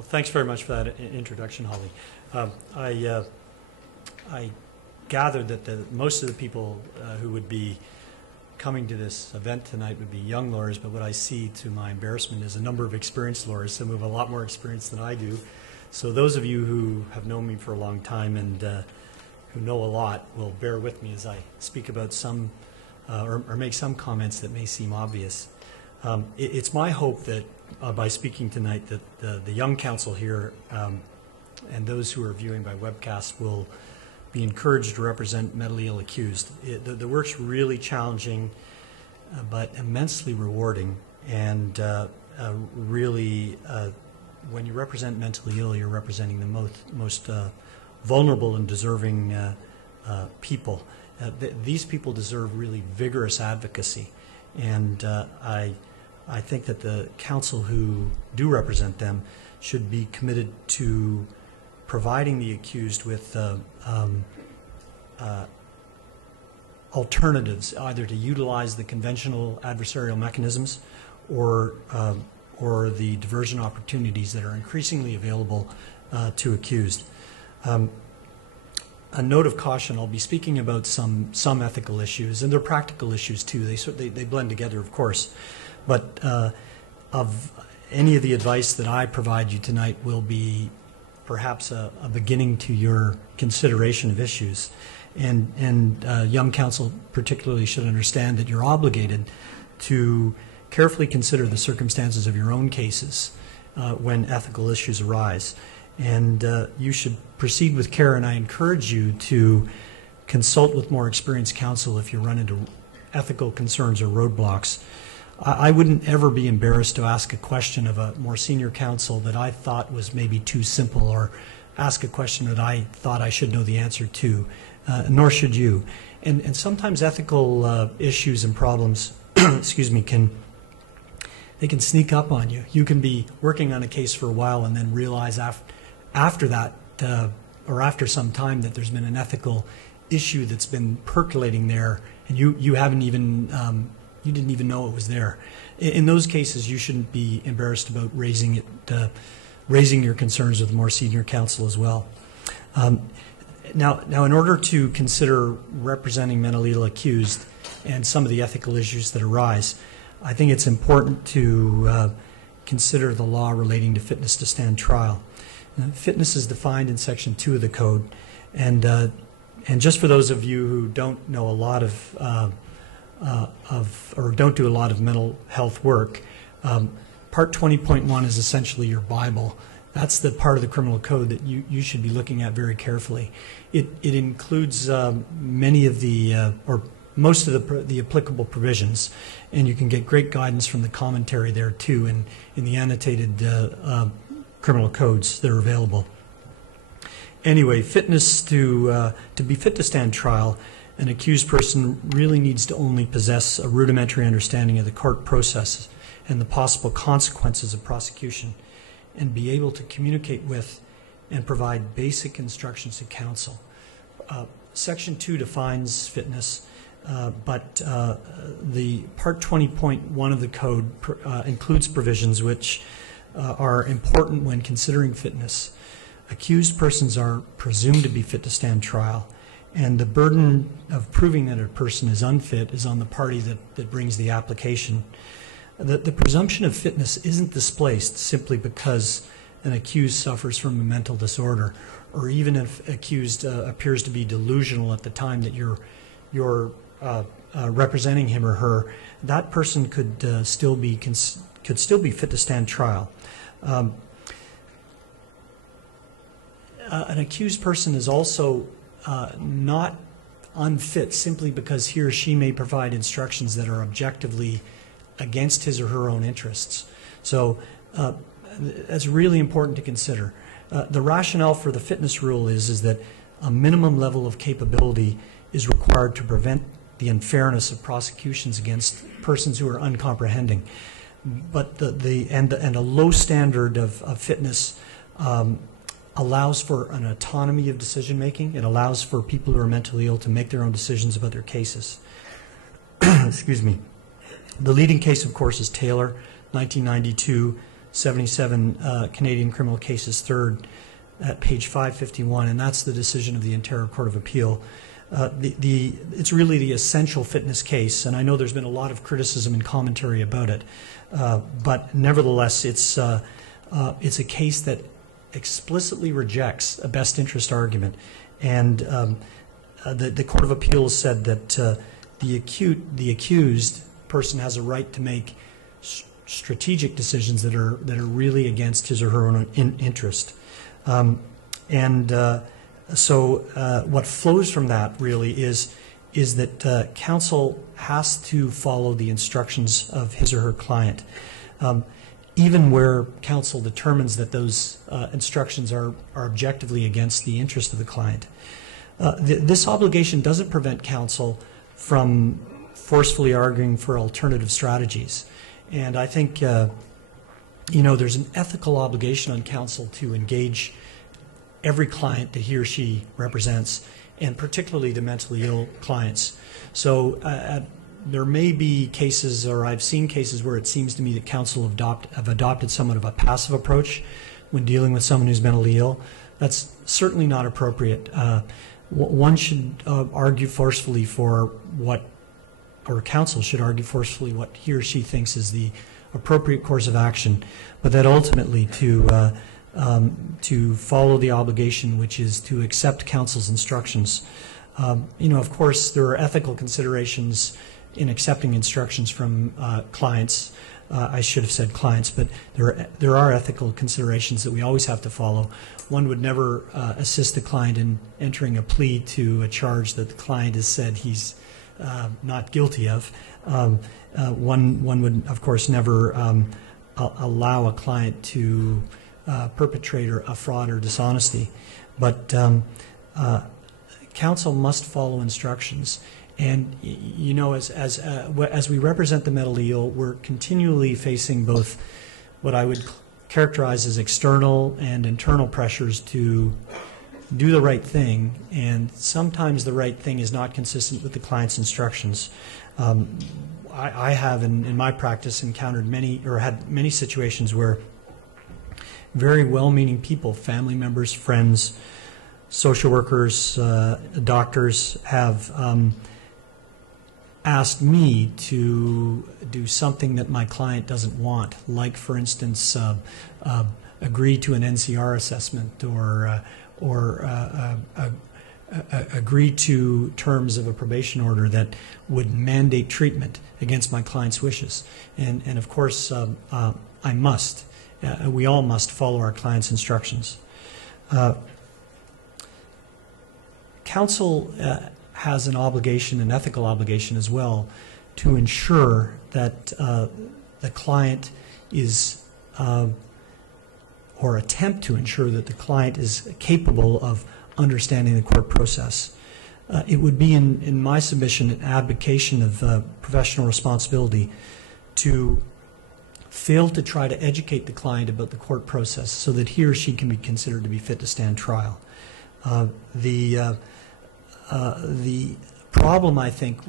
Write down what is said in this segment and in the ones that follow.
Well, thanks very much for that introduction, Holly. I gathered that most of the people who would be coming to this event tonight would be young lawyers, but what I see to my embarrassment is a number of experienced lawyers, some who have a lot more experience than I do. So those of you who have known me for a long time and who know a lot will bear with me as I speak about some or make some comments that may seem obvious. It's my hope that by speaking tonight that the young counsel here and those who are viewing by webcast will be encouraged to represent mentally ill accused. The work's really challenging but immensely rewarding, and really when you represent mentally ill, you're representing the most vulnerable and deserving people. These people deserve really vigorous advocacy, and I think that the counsel who do represent them should be committed to providing the accused with alternatives, either to utilize the conventional adversarial mechanisms or the diversion opportunities that are increasingly available to accused. A note of caution, I'll be speaking about some ethical issues, and they're practical issues too. They blend together, of course. But of any of the advice that I provide you tonight will be perhaps a beginning to your consideration of issues. And young counsel particularly should understand that you're obligated to carefully consider the circumstances of your own cases when ethical issues arise. And you should proceed with care, and I encourage you to consult with more experienced counsel if you run into ethical concerns or roadblocks. I wouldn't ever be embarrassed to ask a question of a more senior counsel that I thought was maybe too simple, or ask a question that I thought I should know the answer to, nor should you. And sometimes ethical issues and problems, excuse me, can sneak up on you. You can be working on a case for a while and then realize after that, or after some time, that there's been an ethical issue that's been percolating there, and you haven't even you didn't even know it was there. In those cases, you shouldn't be embarrassed about raising your concerns with more senior counsel as well. Now, in order to consider representing mentally ill accused and some of the ethical issues that arise, I think it's important to consider the law relating to fitness to stand trial. Fitness is defined in Section 2 of the Code, and just for those of you who don't know a lot or don't do a lot of mental health work, Part 20.1 is essentially your Bible. That's the part of the criminal code that you should be looking at very carefully. It includes many of the, or most of the applicable provisions, and you can get great guidance from the commentary there too, in the annotated criminal codes that are available. Anyway, fitness to be fit to stand trial, an accused person really needs to only possess a rudimentary understanding of the court processes and the possible consequences of prosecution, and be able to communicate with and provide basic instructions to counsel. Section 2 defines fitness, but the Part 20.1 of the code includes provisions which are important when considering fitness. Accused persons are presumed to be fit to stand trial, and the burden of proving that a person is unfit is on the party that brings the application. The presumption of fitness isn't displaced simply because an accused suffers from a mental disorder, or even if accused appears to be delusional at the time that you're representing him or her. That person could still be fit to stand trial. An accused person is also not unfit simply because he or she may provide instructions that are objectively against his or her own interests. So that's really important to consider. The rationale for the fitness rule is that a minimum level of capability is required to prevent the unfairness of prosecutions against persons who are uncomprehending. But and a low standard of fitness allows for an autonomy of decision making. It allows for people who are mentally ill to make their own decisions about their cases. Excuse me. The leading case, of course, is Taylor, 1992, 77 Canadian Criminal Cases 3rd at page 551, and that's the decision of the Ontario Court of Appeal. It's really the essential fitness case, and I know there's been a lot of criticism and commentary about it, but nevertheless, it's a case that explicitly rejects a best interest argument, and the Court of Appeals said that the accused person has a right to make strategic decisions that are really against his or her own interest, so what flows from that really is that counsel has to follow the instructions of his or her client, even where counsel determines that those instructions are objectively against the interest of the client. This obligation doesn't prevent counsel from forcefully arguing for alternative strategies, and I think there's an ethical obligation on counsel to engage every client that he or she represents, and particularly the mentally ill clients. So there may be cases, or I've seen cases, where it seems to me that counsel have adopted somewhat of a passive approach when dealing with someone who's mentally ill. That's certainly not appropriate. One should argue forcefully for what, or counsel should argue forcefully what he or she thinks is the appropriate course of action, but that ultimately to follow the obligation, which is to accept counsel's instructions. Of course, there are ethical considerations in accepting instructions from clients. I should have said clients, but there are ethical considerations that we always have to follow. One would never assist the client in entering a plea to a charge that the client has said he's not guilty of. One would, of course, never allow a client to perpetrate a fraud or dishonesty, but counsel must follow instructions. And as we represent the mentally ill, we're continually facing both what I would characterize as external and internal pressures to do the right thing, and sometimes the right thing is not consistent with the client's instructions. I have, in my practice, encountered had many situations where very well-meaning people, family members, friends, social workers, doctors, have asked me to do something that my client doesn't want, like, for instance, agree to an NCR assessment or agree to terms of a probation order that would mandate treatment against my client's wishes. And of course, I must. We all must follow our client's instructions. Counsel has an obligation, an ethical obligation as well, to ensure that the client is, or attempt to ensure that the client is capable of understanding the court process. It would be, in my submission, an abdication of professional responsibility to fail to try to educate the client about the court process so that he or she can be considered to be fit to stand trial. The problem, I think,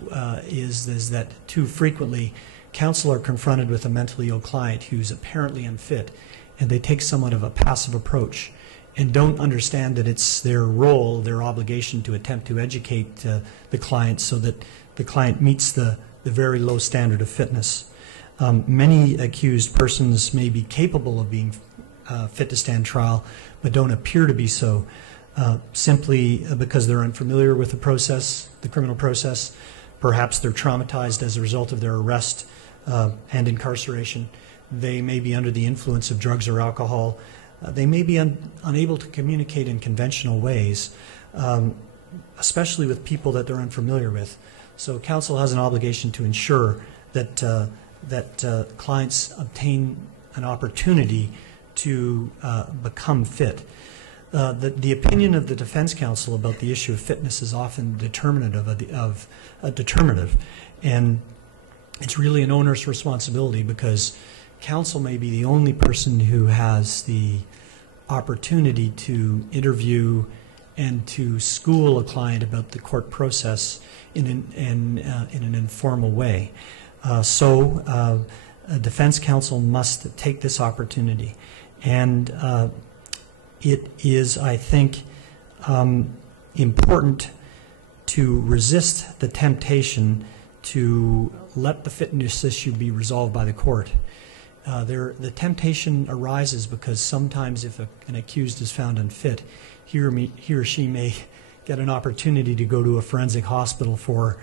is that too frequently counsel are confronted with a mentally ill client who's apparently unfit, and they take somewhat of a passive approach and don't understand that it's their role, their obligation to attempt to educate the client so that the client meets the very low standard of fitness. Many accused persons may be capable of being fit to stand trial, but don't appear to be so, simply because they're unfamiliar with the process, the criminal process. Perhaps they're traumatized as a result of their arrest and incarceration. They may be under the influence of drugs or alcohol. They may be unable to communicate in conventional ways, especially with people that they're unfamiliar with. So counsel has an obligation to ensure that clients obtain an opportunity to become fit. The opinion of the defense counsel about the issue of fitness is often determinative, and it's really an owner's responsibility, because counsel may be the only person who has the opportunity to interview and to school a client about the court process in an informal way. a defense counsel must take this opportunity. And it is, I think, important to resist the temptation to let the fitness issue be resolved by the court. The temptation arises because sometimes if an accused is found unfit, he or she may get an opportunity to go to a forensic hospital for,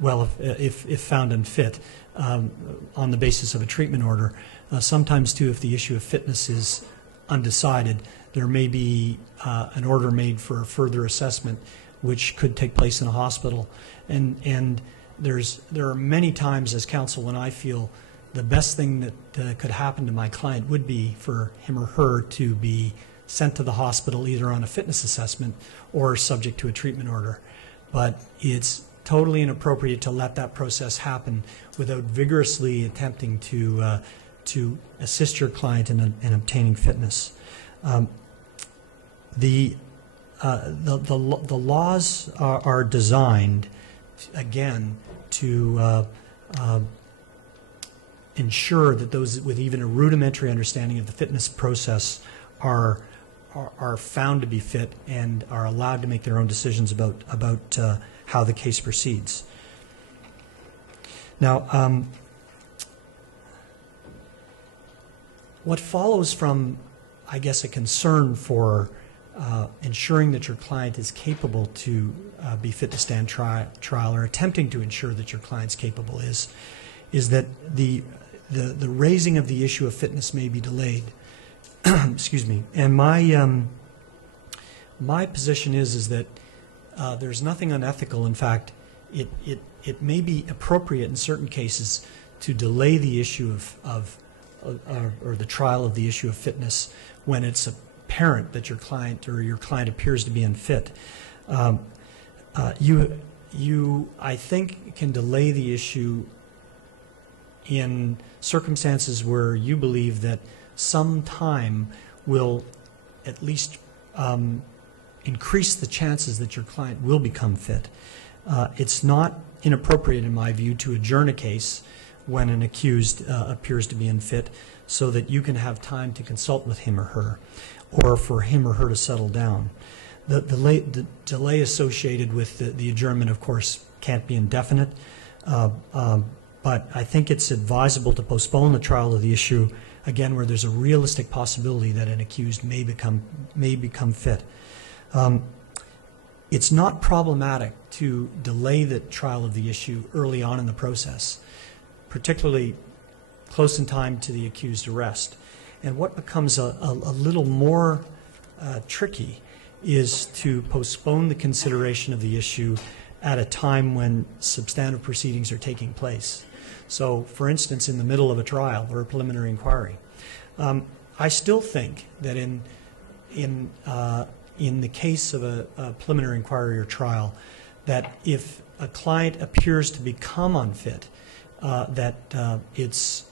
well, if found unfit, on the basis of a treatment order. Sometimes, too, if the issue of fitness is undecided, there may be an order made for a further assessment, which could take place in a hospital. And there are many times as counsel when I feel the best thing that could happen to my client would be for him or her to be sent to the hospital either on a fitness assessment or subject to a treatment order. But it's totally inappropriate to let that process happen without vigorously attempting to assist your client in obtaining fitness. The laws are designed, again, to ensure that those with even a rudimentary understanding of the fitness process are found to be fit and are allowed to make their own decisions about how the case proceeds. Now, what follows from, I guess, a concern for ensuring that your client is capable to be fit to stand trial, or attempting to ensure that your client's capable is that the raising of the issue of fitness may be delayed. Excuse me. And my position is that there's nothing unethical. In fact, it may be appropriate in certain cases to delay the issue or the trial of the issue of fitness when it's apparent that your client appears to be unfit. You, I think, can delay the issue in circumstances where you believe that some time will at least increase the chances that your client will become fit. It's not inappropriate, in my view, to adjourn a case when an accused appears to be unfit so that you can have time to consult with him or her, or for him or her to settle down. The delay associated with the adjournment, of course, can't be indefinite, but I think it's advisable to postpone the trial of the issue, again, where there's a realistic possibility that an accused may become fit. It's not problematic to delay the trial of the issue early on in the process, particularly close in time to the accused arrest. And what becomes a little more tricky is to postpone the consideration of the issue at a time when substantive proceedings are taking place. So, for instance, in the middle of a trial or a preliminary inquiry. I still think that in the case of a preliminary inquiry or trial, that if a client appears to become unfit, that it's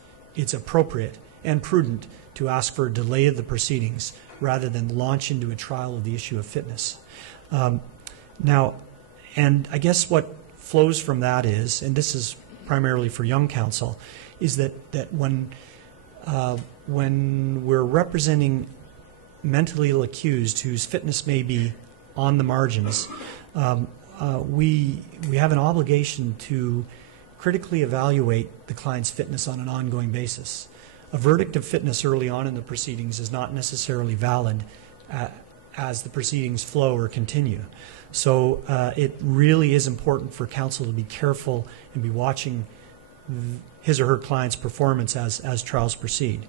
appropriate and prudent to ask for a delay of the proceedings rather than launch into a trial of the issue of fitness. Now, and I guess what flows from that is, and this is primarily for young counsel, is that when we're representing mentally ill accused whose fitness may be on the margins, we have an obligation to critically evaluate the client's fitness on an ongoing basis. A verdict of fitness early on in the proceedings is not necessarily valid as the proceedings flow or continue. So it really is important for counsel to be careful and be watching his or her client's performance as trials proceed.